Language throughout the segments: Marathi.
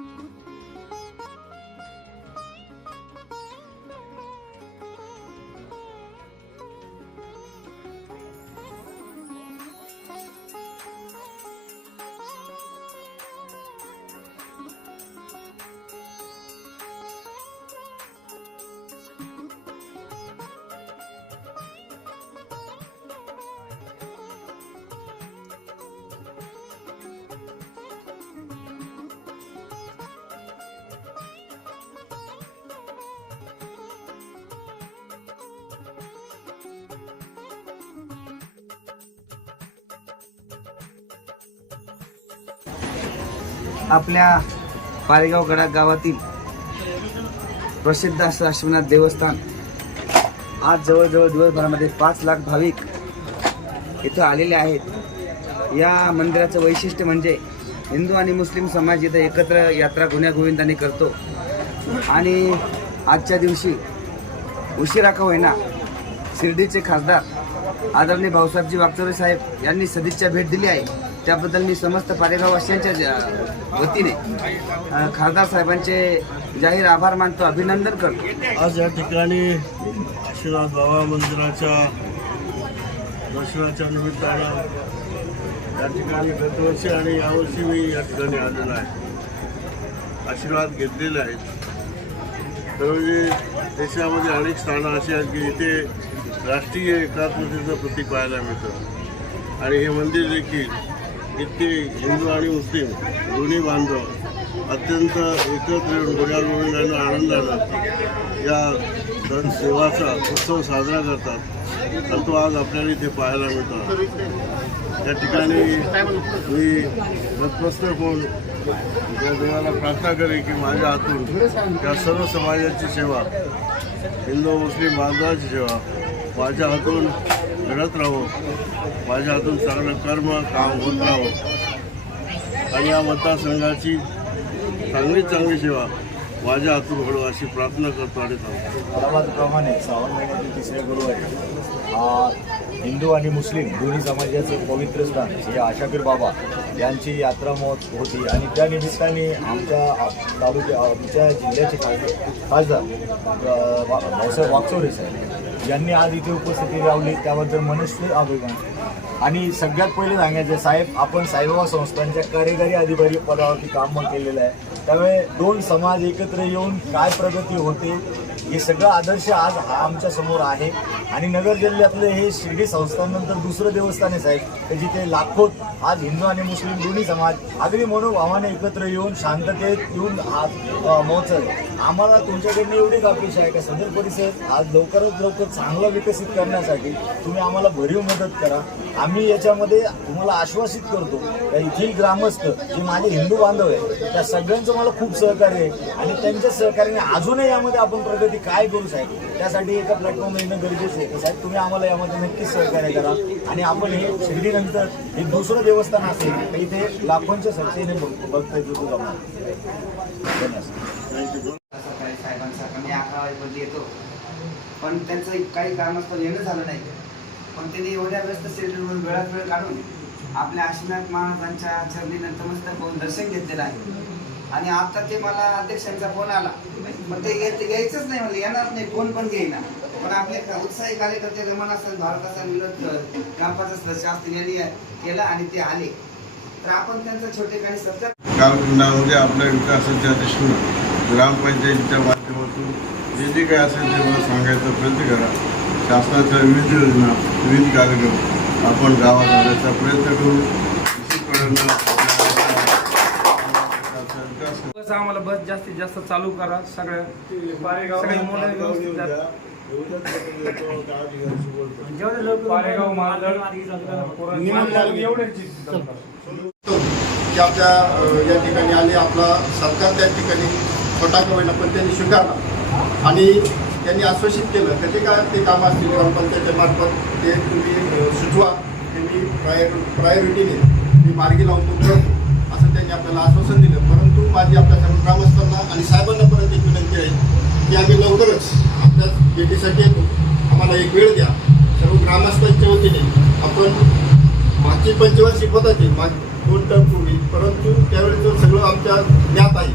Mm-hmm. आपल्या पारेगाव गडा गावातील प्रसिद्ध असं अश्वनाथ देवस्थान. आज जवळजवळ दिवसभरामध्ये पाच लाख भाविक इथं आलेले आहेत. या मंदिराचं वैशिष्ट्य म्हणजे हिंदू आणि मुस्लिम समाज इथं एकत्र यात्रा गुण्यागोविंदाने करतो. आणि आजच्या दिवशी उशिरा का होईना शिर्डीचे खासदार आदरणीय भाऊसाहेबजी वागचोरे साहेब यांनी सदिच्छा भेट दिली आहे. त्याबद्दल मी समस्त पारेगाववासियांच्या वतीने खासदार साहेबांचे जाहीर आभार मानतो अभिनंदन करतो. आज या ठिकाणी श्रीनाथ बाबा मंदिराच्या दर्शनाच्या निमित्तानं या ठिकाणी गतवर्षी आणि यावर्षी मी या ठिकाणी आलेलो आहे. आशीर्वाद घेतलेले आहेत. तर म्हणजे देशामध्ये अनेक स्थानं अशी आहेत की इथे राष्ट्रीय एकात्मतेचं प्रतीक पाहायला मिळतं. आणि हे मंदिर देखील इतके हिंदू आणि मुस्लिम दोन्ही बांधव अत्यंत एकत्र येऊन गुण्यागोविंदानं आनंदानं या सण सेवाचा उत्सव साजरा करतात. तर तो आज आपल्याला इथे पाहायला मिळतो. या ठिकाणी मी नतमस्तक होऊन या देवाला प्रार्थना करेन की माझ्या हातून या सर्व समाजाची सेवा हिंदू मुस्लिम बांधवाची सेवा माझ्या हातून घडत राहो. माझ्या हातून चांगलं कर्म काम होत राहो. आणि या मतदारसंघाची चांगलीच चांगली सेवा माझ्या हातून घडो अशी प्रार्थना करतो आणि प्रमाणे परवाप्रमाणे श्रावण महिन्यातील तिसरे गुरुवारी हा हिंदू आणि मुस्लिम दोन्ही समाजाचं पवित्र स्थान हे आशापीर बाबा यांची यात्रा महोत्सव होती. आणि त्या निमित्ताने आमच्या तालुक्या आमच्या जिल्ह्याचे खासदार खासदार वा- भाऊसाहेब वागचौरे साहेब ज्यांनी आज इथे उपस्थिती लावली त्याबद्दल मनस्वी अभिमान आणि सगळ्यात पहिले सांगायचं साहेब आपण साईबाबा संस्थांच्या कार्यकारी अधिकारी पदावरती काम केलेलं आहे. त्यामुळे दोन समाज एकत्र येऊन काय प्रगती होते हे सगळं आदर्श आज हा आमच्यासमोर आहे. आणि नगर जिल्ह्यातलं हे शिर्डी संस्थानंतर दुसरं देवस्थानच आहे साहेब तर जिथे लाखो आज हिंदू आणि मुस्लिम दोन्ही समाज अगदी मनोभावाने एकत्र येऊन शांततेत येऊन आज अ, महोत्सव आम्हाला तुमच्याकडनं एवढीच अपेक्षा आहे का? सदर परिसर आज लवकरात लवकर चांगला विकसित करण्यासाठी तुम्ही आम्हाला भरीव मदत करा. आम्ही याच्यामध्ये तुम्हाला आश्वासित करतो का येथील ग्रामस्थ जे माझे हिंदू बांधव आहे त्या सगळ्यांचं मला खूप सहकार्य आहे. आणि त्यांच्या सहकार्याने अजूनही यामध्ये आपण प्रगती काय करू साहेब? त्यासाठी एका प्लॅटफॉर्म येणं गरजेचं आहे. साहेब तुम्ही आम्हाला यामध्ये नक्कीच सहकार्य करा. आणि आपण हे शिर्डीनंतर हे दुसरं देवस्थान असेल तर इथे लाखोंच्या संख्येने बघता येतो धन्यवाद सकाळी साहेबांचा मी अकरा वाजेपर्यंत येतो पण त्यांचं काही कारणास्तव येणं झालं नाही. पण त्यांनी एवढ्या व्यस्त शेड्यूलवर वेळात वेळ काढून आपल्या आशीनाथ महाराजांच्या चरणी नतमस्तक होऊन दर्शन घेतलेलं आहे. आणि आता ते मला अध्यक्षांचा फोन आला. मग ते येत यायचंच नाही म्हणलं येणार नाही फोन पण घेईना. पण आपले उत्साही कार्यकर्ते रमण असेल भारताचा विरोध विनोद ग्रामपंचायत सदस्य असतील यांनी केलं आणि ते आले. तर आपण त्यांचं काही सत्कार कालखंडामध्ये आपल्या विकासाच्या दृष्टीनं ग्रामपंचायतीच्या माध्यमातून जे जे काही असेल ते मला सांगायचा प्रयत्न करा. शासनाच्या विविध योजना विविध कार्यक्रम आपण गावात आणण्याचा प्रयत्न करू निश्चितपणे करू. बस आम्हाला बस जास्तीत जास्त चालू करा सगळ्या. सगळी मुलं व्यवस्थित जातात. जेवढे लोक पारेगाव मालदड कोरण- एवढेच की आपल्या अ, या ठिकाणी आले आपला सत्कार त्या ठिकाणी छोटा का होईना पण त्यांनी स्वीकारला. आणि त्यांनी आश्वासित केलं तर ते काय ते काम असतील ग्रामपंचायतीच्या मार्फत ते तुम्ही अ, सुचवा. ते मी प्रायर प्रायोरिटीने मी मार्गी लावून तो करतो. असं त्यांनी आपल्याला आश्वासन दिलं. परंतु माझी आपल्या सर्व ग्रामस्थांना आणि साहेबांना परत एक विनंती आहे की आम्ही लवकरच आपल्या भेटीसाठी येतो. आम्हाला एक वेळ द्या. सर्व ग्रामस्थांच्या वतीने आपण मागची पंचवार्षिक होता माग दोन टर्म पूर्वी परंतु त्यावेळेचं सगळं आमच्या ज्ञात आहे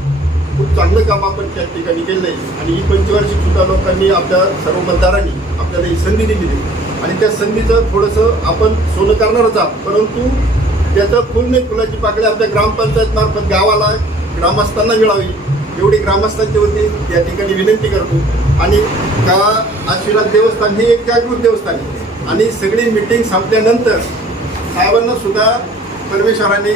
खूप चांगलं काम आपण त्या ठिकाणी केलं आहे. आणि ही पंचवार्षिक सुद्धा लोकांनी आपल्या सर्व मतदारांनी आपल्याला ही संधी दिलेली आणि त्या संधीचं थोडंसं आपण सोनं करणारच आहोत परंतु त्याचं फुल नाही फुलाची पाकळी आपल्या ग्रामपंचायत मार्फत गावाला ग्रामस्थांना मिळावी. एवढी ग्रामस्थांच्या वतीने या ठिकाणी विनंती करतो. आणि का आशीर्वाद देवस्थान हे एक जागृत देवस्थान आहे. आणि सगळी मिटिंग संपल्यानंतर साहेबांना सुद्धा परमेश्वराने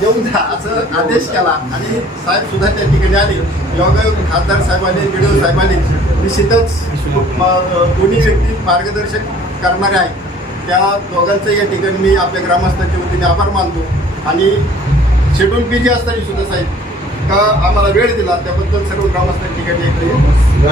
देऊन द्या असं आदेश केला. आणि साहेब सुद्धा त्या ठिकाणी आले. योगायोग खासदार साहेबांनी बिडो साहेबांनी निश्चितच दोन्ही व्यक्ती मार्गदर्शन करणारे आहेत. त्या दोघांचं या ठिकाणी मी आपल्या ग्रामस्थांच्या वतीने आभार मानतो. आणि शेड्यूल बिझी असताना सुद्धा साहेब का आम्हाला वेळ दिला? त्याबद्दल सर्व ग्रामस्थांच्या ठिकाणी इकडे